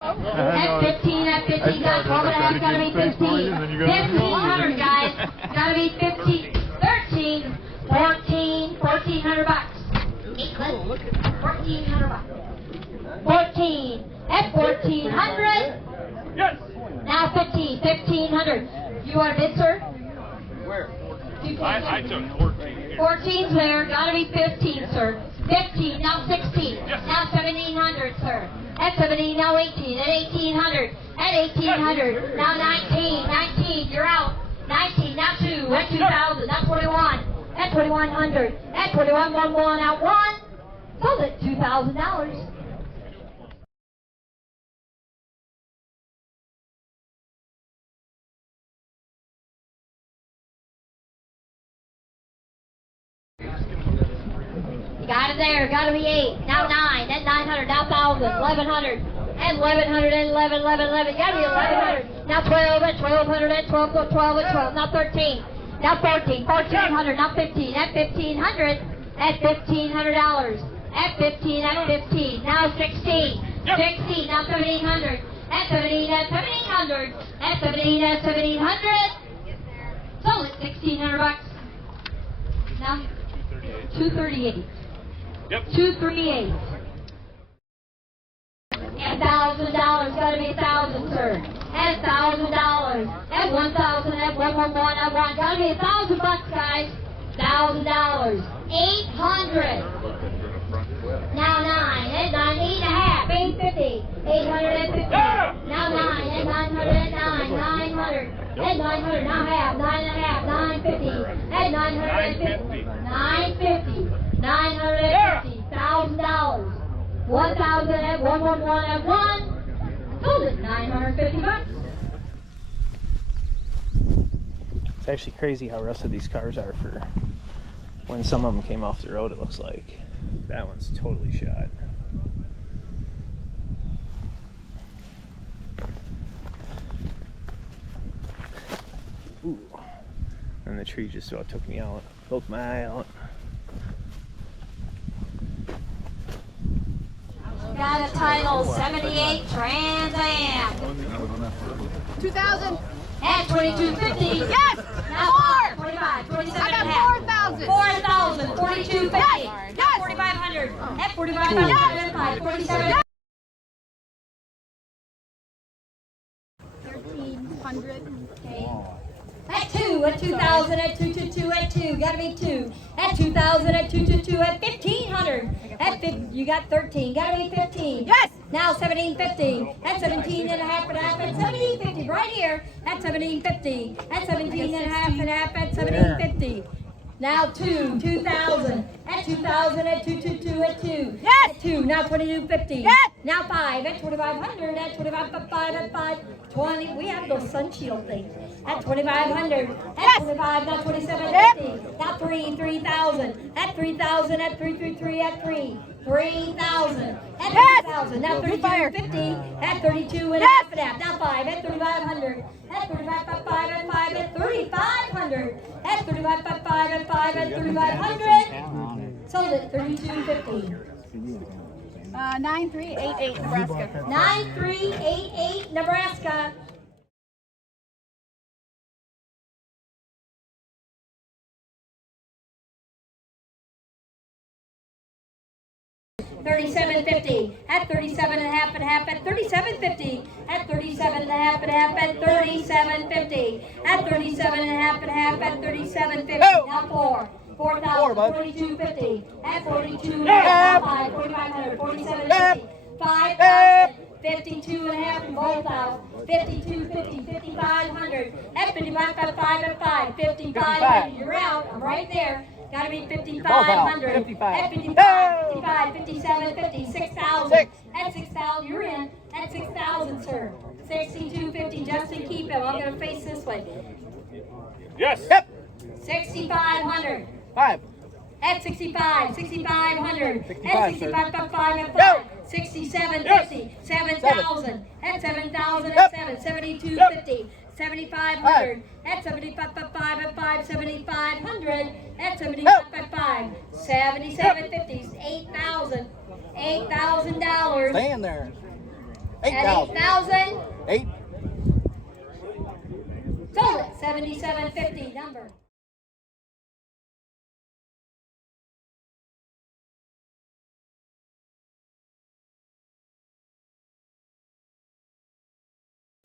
At 15, at 15, got 12 and a half, gotta be 15. 1,500, guys. Gotta be 15. 13, 14, 1,400 bucks. 1,400 bucks. 14, at 1,400. Yes. Now 15, 1,500. You want to bid, sir? Where? I took 14. 14's there, gotta be 15, sir. 15, now 16. Yes. Now 1,700, sir. At 17, now 18. At 1,800. At 1,800. Now 19. 19, you're out. 19, now 2. At 2,000. Now 21. At 2,100. At 21,11. Out 1. Sold it $2,000. Got it there. Got to be 8. Now 9. At 900. Now 1,000. 1,100. And 1,100. And 11. 11. 11. Got to be 1,100. Now 12. At 1,200. At 12. 12. At 12. Now 13. Now 14. 1,400. Now 15. At 1,500. At $1,500. At 15. At 15. Now 16. 16. Now 1,700. At 17. At 1,700. At 17. At 1,700. Sold it $1,600 bucks. Now 238. Yep. 238. And $1,000, gotta be 1,000, sir. And $1,000. At 1,000, at 111, at 1, gotta be 1,000 bucks, guys. $1,000. 800. Now 9, at 9, 8.5, 850. 800 at 50. Now 9, at 900, at 9, 900. At 900, now half, 9.5, 950. At 900 at 50. 950. 900 at 50. $1,000. 1,000 at 111 at 1. Sold it 950 bucks. It's actually crazy how rusted these cars are for when some of them came off the road, it looks like. That one's totally shot. Ooh. And the tree just about took me out. Poked my eye out. Got a title 78 Trans Am. 2,000. At 2250. Yes! Now 4. 25, 27 I got and a half. 4,000. 4,000. 4250. Yes. 4,500. At 4,500. Yes. 47. 1,300. Okay. At 2, at 2,000, at 222, at 2, gotta be 2. At 2,000, at 222, at 1,500. At 50, you got 13, gotta be 15. Yes! Now 1750. At 17 and a half and a half. At 1750, right here. At 1750. At 17 and a half and a half. At 1750. Now 2, 2,000. At 2,000, at 222, at 2. Yes! At 2, now 2250. Yes! Now 5, at 2,500, at 2,500, at 5, 20. We have those sunshield things. At 2,500, at 25, now 2,750. Now 3, 3,000. At 3,000, at 333, at 3. 3,000. At 3,000. Now 3250. At 32 and a half and a half. Now 5, at 3,500. At 3,500, at 5, at 3,500. At 3,500, at 5, at 3,500. Sold it 3250. 9388 Nebraska. 9388 Nebraska. $37.50 at 37 and a half at $37.50 at 37 and a half at $37.50 at 37 and a half at $37.50. Now 4,000 $42.50 at 42 and a half, 4,500 $47.50 5,000 52 and a half and both out. 52.50 5,500 at 55 at 5 5,500. You're out. I'm right there. Gotta be 5,500. 55. At 55, 55, 57, 50, 6,000. At 6,000, you're in. At 6,000, sir. 62.50. Justin, keep him. I'm gonna face this way. Yes. Yep. 6,500. 5. At 65, 6,500. 65, At 65, 5 at 5. 67.50. 7,000. At 7,000 at 7. 72.50. 7,500 at 75 at 5 at 5, 7,500 at 75 at 5, 77.50, $8,000, $8,000. Stay in there. At 8,000. 8. Sold it. 77.50 number.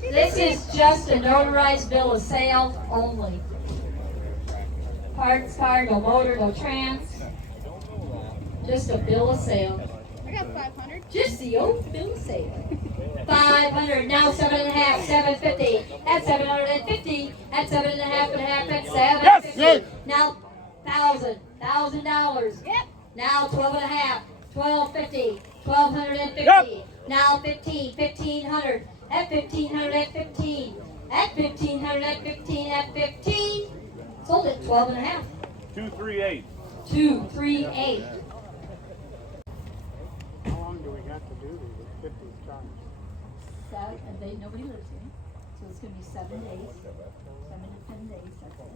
This is just a notarized bill of sale only. Parts card, no motor, no trans. Just a bill of sale. I got 500. Just the old bill of sale. 500, now 7.5, 750. At 750, at 7.5 at 750. Yes. Now $1,000. Yep. Now 12.5, 1250, 1250. Yep. Now 1500. At 1500, at 15. At 1500, at 15, at 15. Sold it 12.5. 238. 238. How long do we have to do these? 50 times. Nobody lives here, so it's going to be 7 days. 7 to 10 days, that's it.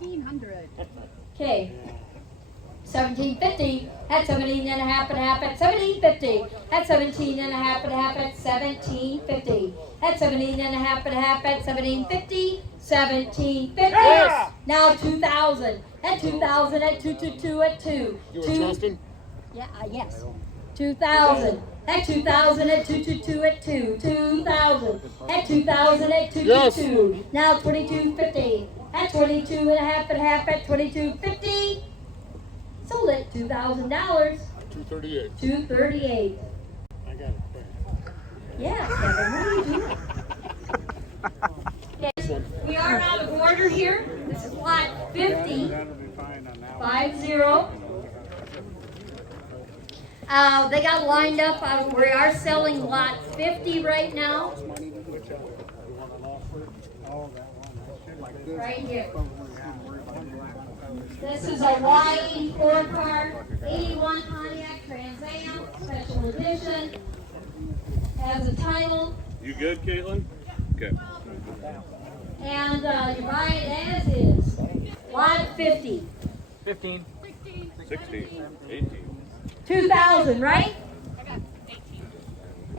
$1,600. Okay. 1750 at 17 and a half at 1750 at 17 and a half at 1750 at 17 and a half at 1750 1750. Yeah! Now 2000 at 2000 at 222 at 2. You were trusting? Yeah, yes. 2000 at 2000 at 222 at 2. 2000 at 2000 at 222. Yes. Now 2250 at 22 and a half at 2250. Sold it $2,000. 238. 238. I got it. Yeah, Kevin, what are you doing? Okay, we are out of order here. This is lot 50. That'll be fine on that one. 50. They got lined up. We are selling lot 50 right now. Right here. This is a wide four-car 81 Pontiac Trans Am, special edition. Has a title, You good, Caitlin? Okay. and you buy it as is. Lot 50. 15. 16. 18. 2,000, right? I got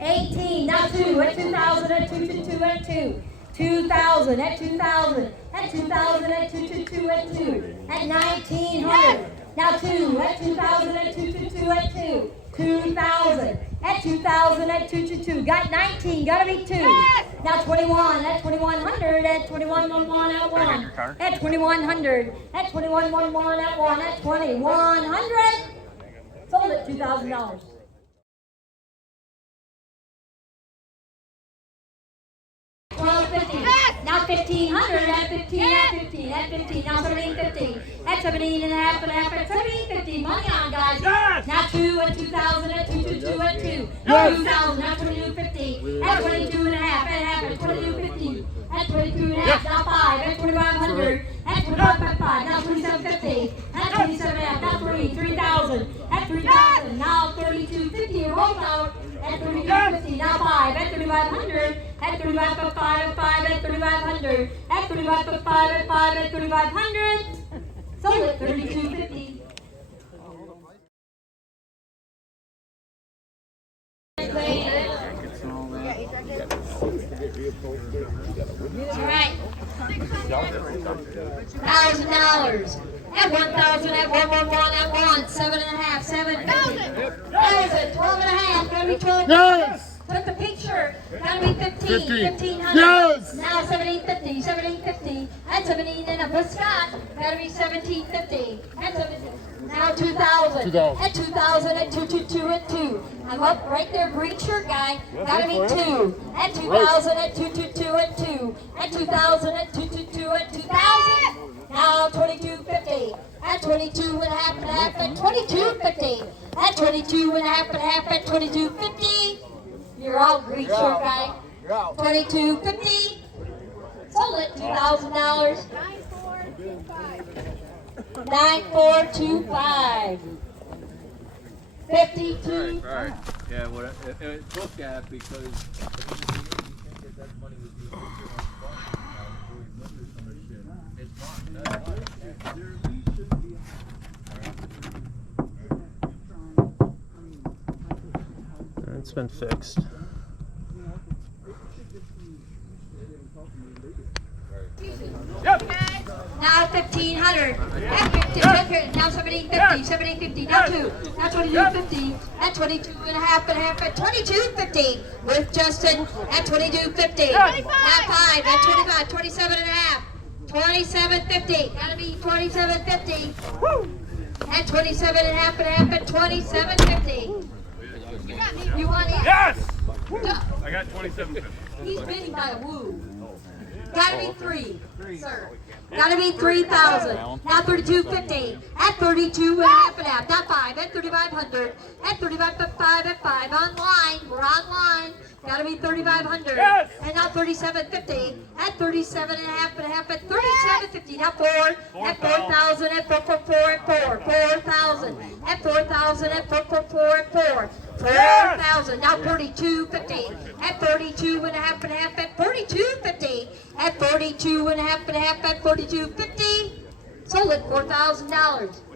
18, 18. not 2, at 2,000, at 222, at 2. 2,000, at 2,000, at 2,000, at 222, at 2. At 1,900, now 2, at 2,000, at 222, at 2. 2,000, at 2,000, at 222. Got 19, gotta be 2. Now 21, at 2,100, at 2111 at 1. At 2,100, at 2111 at 1, at 2,100. Sold it $2,000. Now 1,500 at 15, at 15, at 15, now 1,750, at 17 and a half, at 1,750, money on guys. Yes! Now 2 at 2,000, at 222, at 2. Yes! 2,000, now 2250, at 22 and a half, at 2250, at 22 and a half, now 5, at 2,500, at 25.5, now 2750, at 27 and a half, now 3,000, at 3,000, now 3250, roll out. At 3,250, now 5, at 3,500, at 3,500, at 5, at 3,500, at 3,500, at 5, at 3,500. Sold it 3,250. All right. $1,000. At 1,000, at 111, at 1, 7.5, 7,000. 12 and a half, gotta be 12. Yes! Put the picture, gotta be 15, 15. 1,500. Yes! Now 1,750, 1,750. At 17 and a half, Scott, gotta be 1,750. At 17, now 2,000. 2,000. At 2,000, at 222, at 2. I'm up right there, green shirt guy, gotta be 2. At 2,000, at 222, at 2. At 2,000, at 222, at 2,000. Now 2250, at 22 and a half, at 2250, at 22 and a half, at 2250. You're all green shirt guy. You're out. 2250. Sold it $2,000. 9425. 9425. 52. All right. Yeah, what it's looked at because if you think that money was being put on the fund, It's been fixed. Now 1,500. At 1,500. Now 1,750. 1,750. Now 2. Now 22.50. At 22.5 at 22.50 with Justin at 22.50. Now 5 at 25. 27.5. 27.50. Gotta be 27.50. At 27.5 at 27.50. You want it? Yes! No. I got 27.50. He's bidding by a woo. Gotta be 3, sir. Gotta be 3,000. Now 32.50. At 32.5. Not 5. At 3,500. At 35.5 at 5. Online. We're online. Gotta be 3,500. Yes! And now 37.50. At 37.5 at 37.50. Now 4. At 4,000. At 444 at 4. 4,000. At 4,000. At 444 at 4. 4,000. Now 42.50. At 42.5 at 42.50. At 42.5 at 42.50. Sold at $4,000.